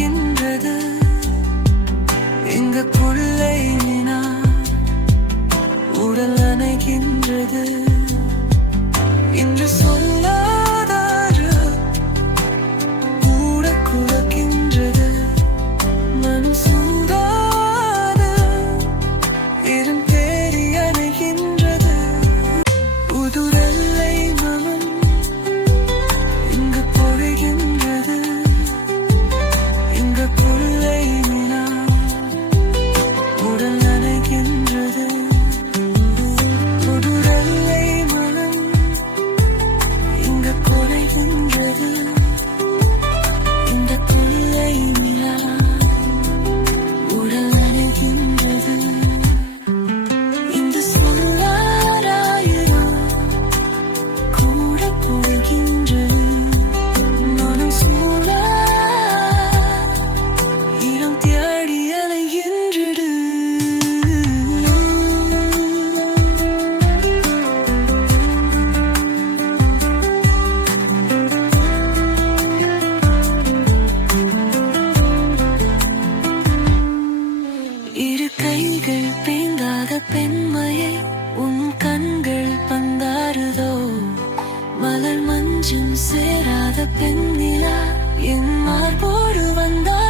குறைகின்றது இங்கு கொள்ளை நினா உடல் அணைகின்றது இன்று சொல்லாதாறு கூட குறைக்கின்றது மனம் சூடாது இரும் தேடி அணைகின்றது உதுரல்லை மனம் இங்கு பொழிகின்றது இங்கு கொள்ளை நினா உடல் அணைகின்றது உதுரல்லை மனம் இங்கு குறைகின்றது இந்த கொள்ளை நிலா உடல் அணைகின்றது இந்த சொல்லாராயிரம் கூட பொழிகின்றது மனம் சூழா இடம் தேடி அலைகின்றது இரு கைகள் பேங்காத பெண்மையை உன் கண்கள் பந்தாருதோ மலர் மஞ்சம் சேராத பெண்ணிலா என் மார்போடு வந்தார்